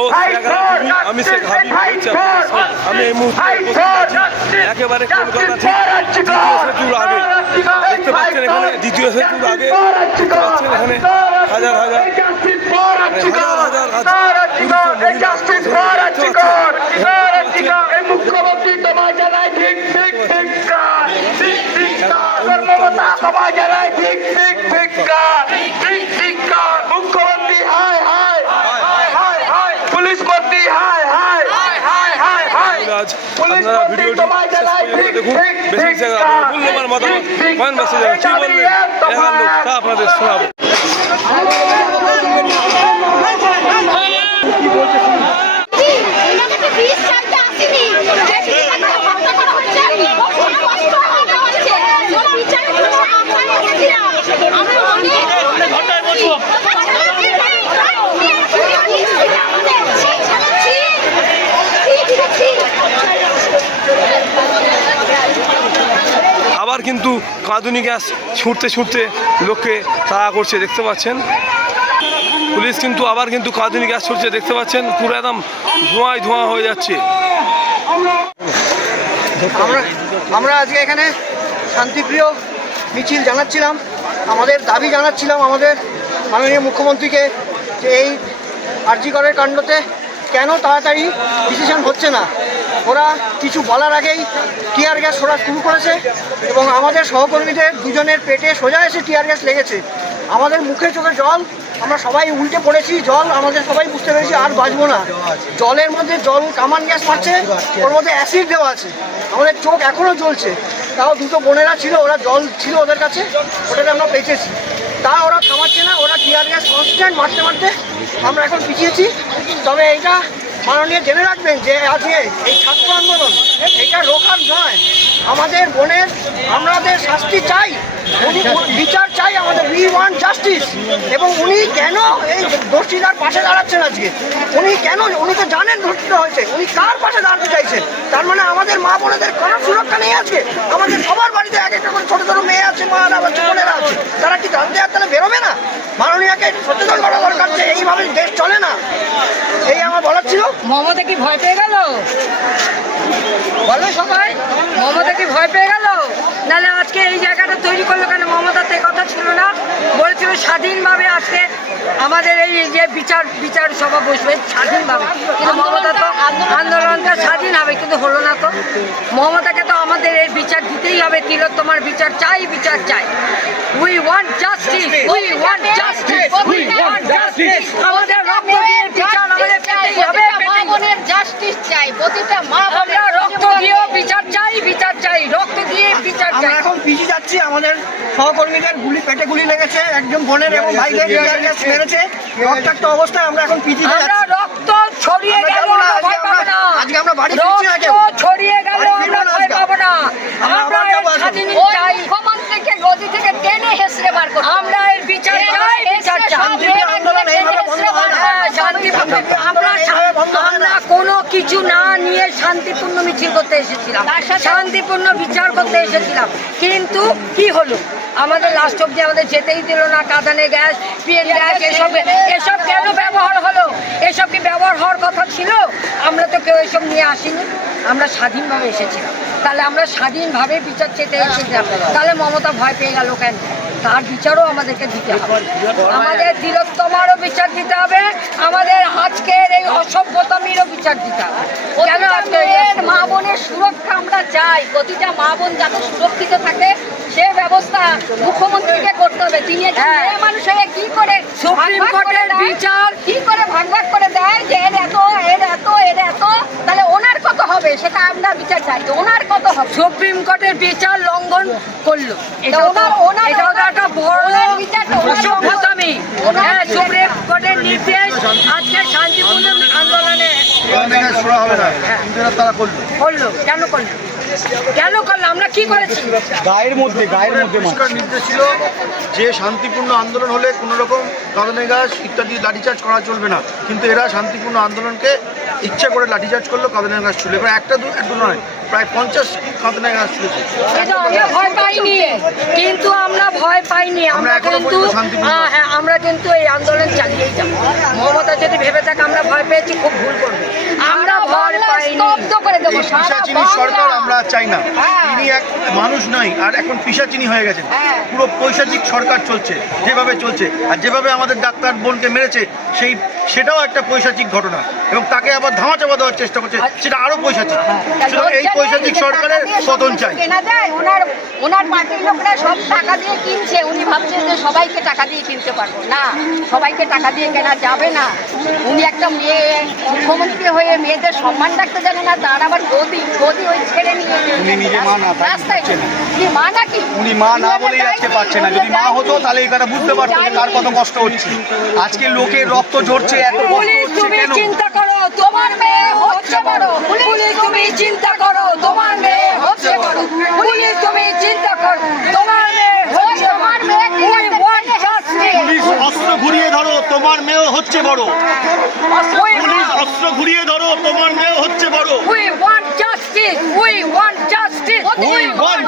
ও আমি শেখ হাবিব বলছি। আমি এই মুহূর্তে একেবারে কলকাতা ঠিক দ্বিতীয় সেতুর আগে দেখতে পাচ্ছেন, এখানে দ্বিতীয় সেতুর আগে দেখতে পাচ্ছেন এখানে হাজার হাজার মুখ্যমন্ত্রী তোমায় জানাই ঠিক ঠিক ঠিক তোমায় জানাই ঠিক ঠিক ঠিক ঠিক ঠিক মুখ্যমন্ত্রী হায় হায় পুলিশ মন্ত্রী হায় হায় আপনারা ভিডিওটি দেখুন, বেশি মূল্যবান মতামত কমেন্ট মেসেজে কি বললেন এখান লোক তা আপনাদের শোনাবো। আবার কিন্তু কাঁদুনি গ্যাস ছুটতে ছুটতে লোককে তাড়া করছে দেখতে পাচ্ছেন। পুলিশ কিন্তু আবার কিন্তু কাঁদুনি গ্যাস ছুটছে দেখতে পাচ্ছেন, পুরো একদম ধোঁয়ায় ধোঁয়া হয়ে যাচ্ছে। আমরা আজকে এখানে শান্তিপ্রিয় মিছিল জানাচ্ছিলাম, আমাদের দাবি জানাচ্ছিলাম আমাদের মাননীয় মুখ্যমন্ত্রীকে যে এই আরজি করের কাণ্ডতে কেন তাড়াতাড়ি ডিসিশন হচ্ছে না। ওরা কিছু বলার আগেই টিয়ার গ্যাস ছোড়া শুরু করেছে এবং আমাদের সহকর্মীদের দুজনের পেটে সোজা এসে টিয়ার গ্যাস লেগেছে। আমাদের মুখে চোখে জল, আমরা সবাই উল্টে পড়েছি, জল আমাদের সবাই বুঝতে পেরেছি আর বাঁচবো না। জলের মধ্যে জল কামান গ্যাস মারছে, ওর মধ্যে অ্যাসিড দেওয়া আছে, আমাদের চোখ এখনও জ্বলছে। তাও দুটো বোনেরা ছিল, ওরা জল ছিল ওদের কাছে, ওটাকে আমরা বেঁচেছি। তা ওরা থামাচ্ছে না, ওরা টিয়ার গ্যাস কনস্ট্যান্ট মারতে মারতে আমরা এখন পিছিয়েছি। তবে এইটা মাননীয় জেনে রাখবেন যে আজকে এই ছাত্র আন্দোলন এটা রোখার নয়, আমাদের বোনের আমাদের শাস্তি চাই, বিচার চাই আমাদের, উই ওয়ান্ট জাস্টিস। এবং উনি কেন এই দোষীদের পাশে দাঁড়াচ্ছেন আজকে, উনি কেন, উনি তো জানেন দোষিত হয়েছে, উনি কার পাশে দাঁড়াতে চাইছেন? তার মানে আমাদের মা বোনেদের কোনো সুরক্ষা নেই আজকে। আমাদের সবার বাড়িতে এক একটা করে ছোটো ছোটো মেয়ে আছে, মারা বা বোনেরা আছে, তারা কি জানতে আর তাহলে বেরোবে না? মাননীয়কে সচেতন করা দরকার যে এইভাবে দেশ চলে না। এই আমার বলার ছিল। মমতা কি ভয় পেয়ে গেল? বলো সবাই, মমতা কি ভয় পেয়ে গেল? নাহলে আজকে এই জায়গাটা তৈরি করলো কেন? মমতার তো কথা ছিল না, বলেছিল স্বাধীনভাবে আজকে আমাদের এই যে বিচার সভা বসবে স্বাধীনভাবে, কিন্তু মমতা তো আন্দোলনটা স্বাধীন হবে, কিন্তু হলো না তো। মমতাকে তো আমাদের এর বিচার দিতেই হবে, তিলোত্তমার বিচার চাই, বিচার চাই। We want justice, we want justice, we want justice. আমাদের রক্ত দিয়ে বিচার আমাদের পেতেই হবে, মা বোনের জাস্টিস চাই, প্রতিটা মা বোনের রক্ত দিয়ে বিচার চাই, বিচার চাই, রক্ত দিয়ে বিচার চাই। আমরা এখন পিছিয়ে যাচ্ছি, আমাদের সহকর্মীদের পেটে গুলি লেগেছে, একজন বোনের এবং ভাইদের টিয়ার গ্যাস মেরেছে, রক্তাক্ত অবস্থায় আমরা এখন পিছিয়ে যাচ্ছি। আমরা রক্ত ছড়িয়ে গেল ভয় পাবো না, আজকে আমরা বাড়ি ফিরছি না, কেউ রক্ত ছড়িয়ে গেল আমরা ভয় পাবো না। আমরা স্বাধীন চাই, মুখ্যমন্ত্রীকে গদি থেকে টেনে হেসড়ে বার করব। আমরা এর বিচার চাই, বিচার চাই। আমরা কোনো কিছু না নিয়ে শান্তিপূর্ণ মিছিল করতে এসেছিলাম, শান্তিপূর্ণ বিচার করতে এসেছিলাম, কিন্তু কি হলো? আমাদের লাস্ট অব্দি আমাদের যেতেই দিল না। কাঁদানে গ্যাস, পিএন গ্যাস, এসব কেন ব্যবহার হলো? এসব কি ব্যবহার হওয়ার কথা ছিল? আমরা তো কেউ এসব নিয়ে আসিনি, আমরা স্বাধীনভাবে এসেছিলাম। তাহলে আমরা স্বাধীনভাবে বিচার চেতে এসেছিলাম, তাহলে মমতা ভয় পেয়ে গেল কেন? তার বিচারও আমাদেরকে দিতে হবে, আমাদের তিলোত্তমারও বিচার দিতে হবে, আমাদের আজকের এই অসভ্যতামিরও বিচার দিতে হবে। কেন মা বোনের সুরক্ষা আমরা চাই, প্রতিটা মা বোন যাতে সুরক্ষিত থাকে সে ব্যবস্থা মুখ্যমন্ত্রীকে করতে হবে। তিনি মানুষের কি করে সুপ্রিম কোর্টের বিচার কি করে ভাগ ভাগ করে দেয় যে এর এত এর এত এর এত, তাহলে ওনার কত হবে সেটা আমরা বিচার চাই, ওনার কত হবে। সুপ্রিম কোর্টের বিচার লঙ্ঘন করলো, এটা একটা বড় অসভ্যতামি। সুপ্রিম কোর্টের নির্দেশ আজকে শান্তিপূর্ণ আন্দোলনে করলো, কেন করলো? কেন করলো? আমরা কি করেছি? গায়ের মধ্যে নির্দেশ ছিল যে শান্তিপূর্ণ আন্দোলন হলে কোনো রকম কাঁদানে গ্যাস ইত্যাদি লাঠিচার্জ করা চলবে না, কিন্তু এরা শান্তিপূর্ণ আন্দোলনকে ইচ্ছা করে লাঠিচার্জ করলো, কাঁদানে গ্যাস ছিল। এবার একটা দুটো নয়, প্রায় 50 কাঁদানে গাছ ছুটেছে। কিন্তু আমরা ভয় পাইনি, কিন্তু আমরা ভয় পাইনি, আমরা এখনো কিন্তু পর্যন্ত শান্তিপূর্ণ হ্যাঁ আমরা কিন্তু এই আন্দোলন চালিয়েই যাবো। মমতা যদি ভেবে থাকে আমরা ভয় পেয়েছি, খুব ভুল করবে। আমরা ভয় পাইনি। স্তব্ধ করে দেবো এই সারা পিশাচিনী বাংলা। সরকার আমরা চাই না। হ্যাঁ। তিনি এক মানুষ নয়, আর এখন পিশাচিনী হয়ে গেছেন। হ্যাঁ। পুরো পৈশাচিক সরকার চলছে যেভাবে চলছে, আর যেভাবে আমাদের ডাক্তার বোনকে মেরেছে সেটাও একটা পৈশাচিক ঘটনা, এবং তাকে আবার ধামাচাপা দেওয়ার চেষ্টা করছে, সেটা আরো পৈশাচিক। সুতরাং এই পৈশাচিক সরকারের পতন চাই। কেনা যায়, ওনার পার্টির লোকরা সব টাকা দিয়ে কিনছে। উনি ভাবছেন যে সবাইকে টাকা দিয়ে কিনতে পারবো না, সবাইকে টাকা দিয়ে কেনা যাবে না। উনি একটা মেয়ে মুখ্যমন্ত্রী হয়ে মেয়েদের সম্মান রাখতে জানে না, তার আবার গদি ওই ছেড়ে নিয়ে উনি নিজে মা না, রাস্তায় উনি মা নাকি? উনি মা না বলেই আজকে পাচ্ছে না। যদি মা হতো তাহলে এই কথা বুঝতে পারতো যে কার কত কষ্ট হচ্ছে। আজকে লোকের রক্ত ঝরছে, এত কষ্ট পুলিশ হচ্ছে তুমি কেন? চিন্তা করো, তোমার মেয়ে হচ্ছে বড়। পুলিশ তুমি চিন্তা করো, তোমার মেয়ে হচ্ছে বড়। পুলিশ তুমি চিন্তা করো, তোমার মেয়ে হচ্ছে বড়। তোমার মেয়ে We want justice. পুলিশ অস্ত্র ঘুরিয়ে ধরো, তোমার মেয়েও হচ্ছে বড়। পুলিশ অস্ত্র ঘুরিয়ে ধরো, তোমার মেয়েও হচ্ছে বড়। We want justice. We want justice. We want